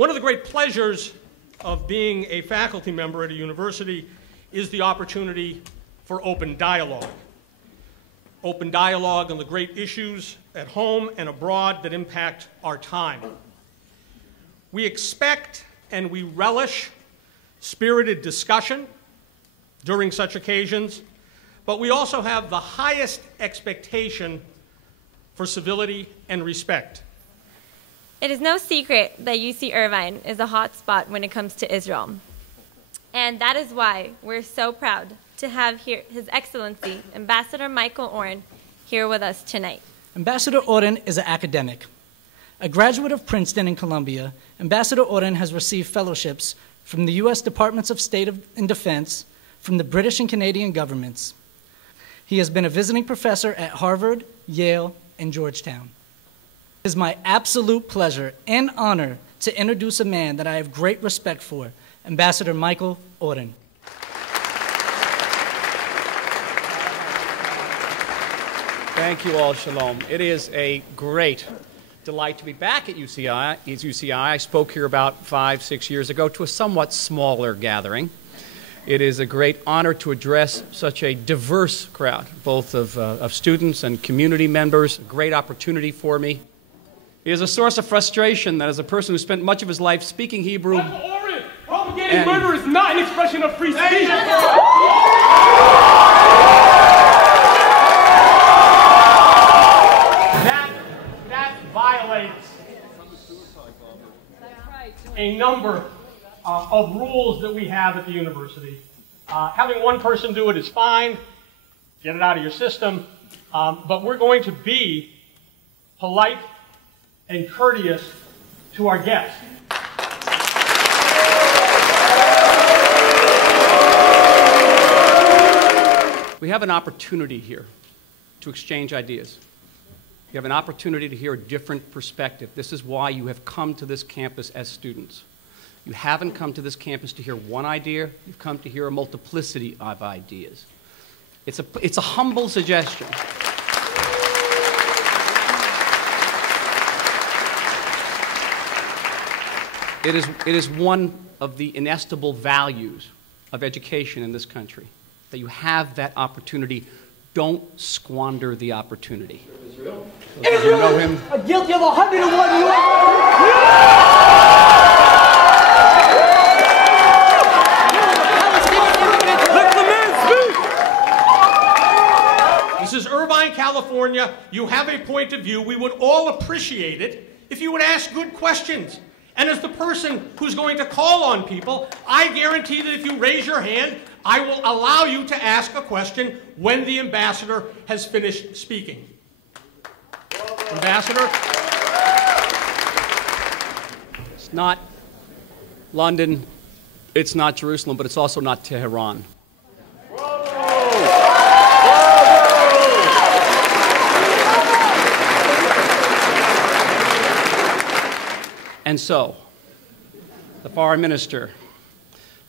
One of the great pleasures of being a faculty member at a university is the opportunity for open dialogue. Open dialogue on the great issues at home and abroad that impact our time. We expect and we relish spirited discussion during such occasions, but we also have the highest expectation for civility and respect. It is no secret that UC Irvine is a hot spot when it comes to Israel. And that is why we're so proud to have here His Excellency, Ambassador Michael Oren, here with us tonight. Ambassador Oren is an academic. A graduate of Princeton and Columbia, Ambassador Oren has received fellowships from the U.S. Departments of State and Defense, from the British and Canadian governments. He has been a visiting professor at Harvard, Yale, and Georgetown. It is my absolute pleasure and honor to introduce a man that I have great respect for, Ambassador Michael Oren. Thank you all, Shalom. It is a great delight to be back at UCI. I spoke here about 5-6 years ago to a somewhat smaller gathering. It is a great honor to address such a diverse crowd, both of students and community members. A great opportunity for me. It is a source of frustration that as a person who spent much of his life speaking Hebrew... Michael Oren, propagating murder is not an expression of free speech. That violates a number of rules that we have at the university. Having one person do it is fine. Get it out of your system. But we're going to be polite and courteous to our guests. We have an opportunity here to exchange ideas. You have an opportunity to hear a different perspective. This is why you have come to this campus as students. You haven't come to this campus to hear one idea. You've come to hear a multiplicity of ideas. It's a humble suggestion. It is one of the inestimable values of education in this country, that you have that opportunity. Don't squander the opportunity. Israel you know him. Guilty of 101 This is Irvine, California. You have a point of view. We would all appreciate it if you would ask good questions. And as the person who's going to call on people, I guarantee that if you raise your hand, I will allow you to ask a question when the ambassador has finished speaking. Ambassador? It's not London, it's not Jerusalem, but it's also not Tehran. And so, the foreign minister,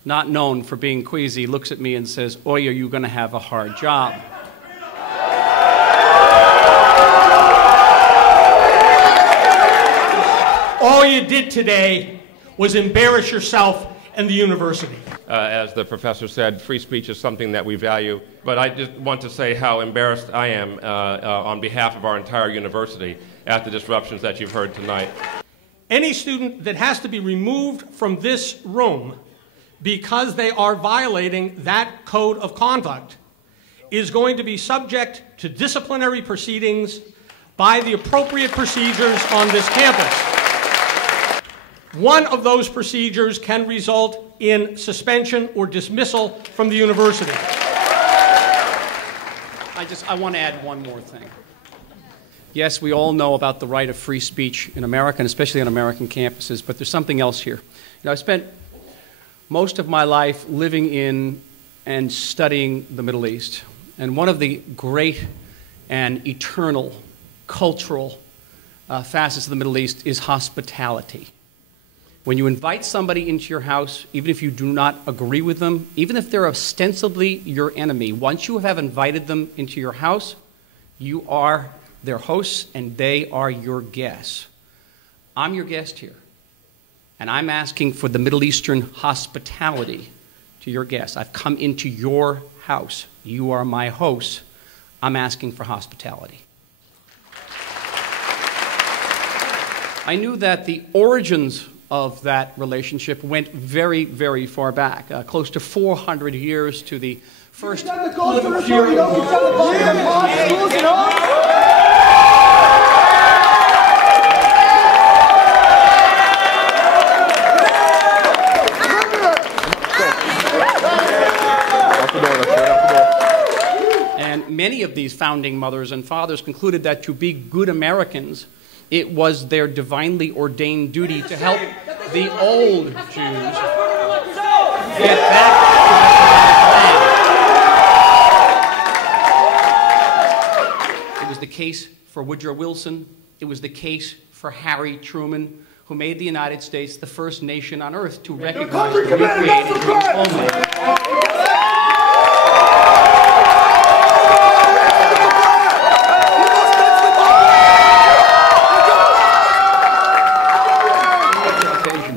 not known for being queasy, looks at me and says, "Oy, are you going to have a hard job?" All you did today was embarrass yourself and the university. As the professor said, free speech is something that we value. But I just want to say how embarrassed I am on behalf of our entire university at the disruptions that you've heard tonight. Any student that has to be removed from this room because they are violating that code of conduct is going to be subject to disciplinary proceedings by the appropriate procedures on this campus. One of those procedures can result in suspension or dismissal from the university. I want to add one more thing. Yes, we all know about the right of free speech in America, and especially on American campuses, but there's something else here. I spent most of my life living in and studying the Middle East, and one of the great and eternal cultural facets of the Middle East is hospitality. When you invite somebody into your house, even if you do not agree with them, even if they're ostensibly your enemy, once you have invited them into your house, you are their hosts and they are your guests. I'm your guest here. And I'm asking for the Middle Eastern hospitality to your guests. I've come into your house. You are my host. I'm asking for hospitality. I knew that the origins of that relationship went very, very far back, close to 400 years to the first. And many of these founding mothers and fathers concluded that to be good Americans, it was their divinely ordained duty to help the old Jews get back to the land. It was the case for Woodrow Wilson. It was the case for Harry Truman, who made the United States the first nation on earth to recognize the recreated Jewish homeland.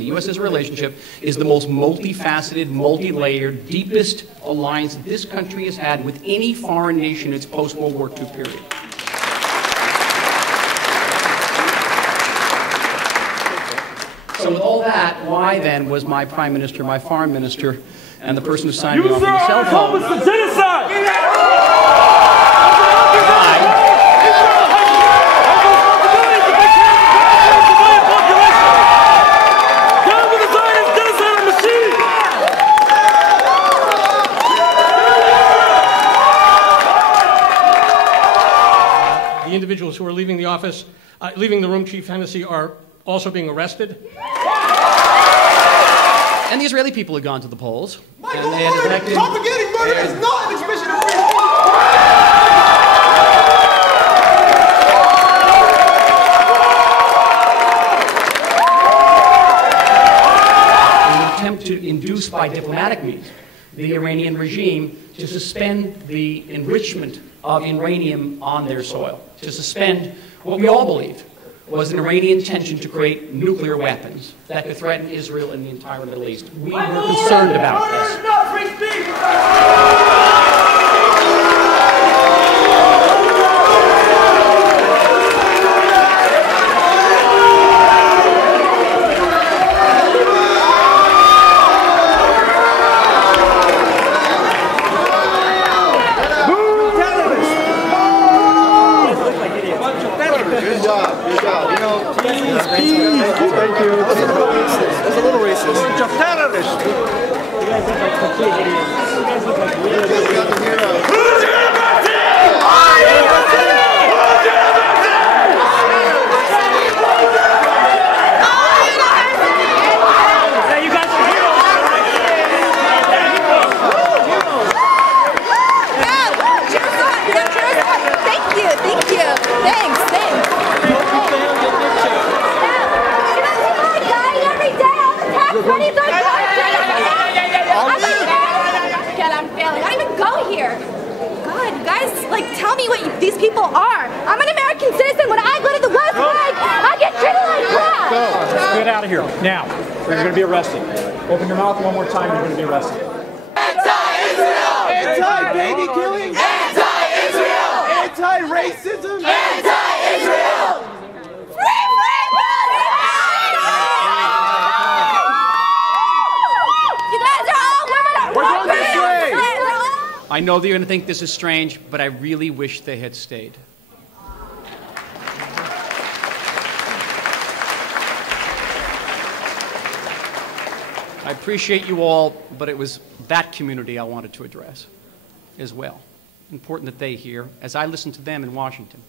U.S.'s relationship is the most multifaceted, multi-layered, deepest alliance this country has had with any foreign nation in its post-World War II period. So with all that, why then was my Prime Minister, my Foreign Minister, and the person who signed me off on the cell phone? Individuals who are leaving the office, leaving the room, Chief Hennessy, are also being arrested. And the Israeli people had gone to the polls. Michael, and they had elected, propagating murder is not an expression of free in an attempt to induce by diplomatic means the Iranian regime to suspend the enrichment of uranium on their soil, to suspend what we all believed was an Iranian intention to create nuclear weapons that could threaten Israel and the entire Middle East. We were concerned about this. These people are. I'm an American citizen. When I go to the West Bank, I get treated like crap. So, get out of here. Now, you're going to be arrested. Open your mouth one more time, you're going to be arrested. Anti-Israel! Anti-baby killing! Anti-Israel! Anti-racism! Anti-Israel! Free You guys are all women. We're going this way. I know that you're going to think this is strange, but I really wish they had stayed. I appreciate you all, but it was that community I wanted to address as well. Important that they hear, as I listen to them in Washington.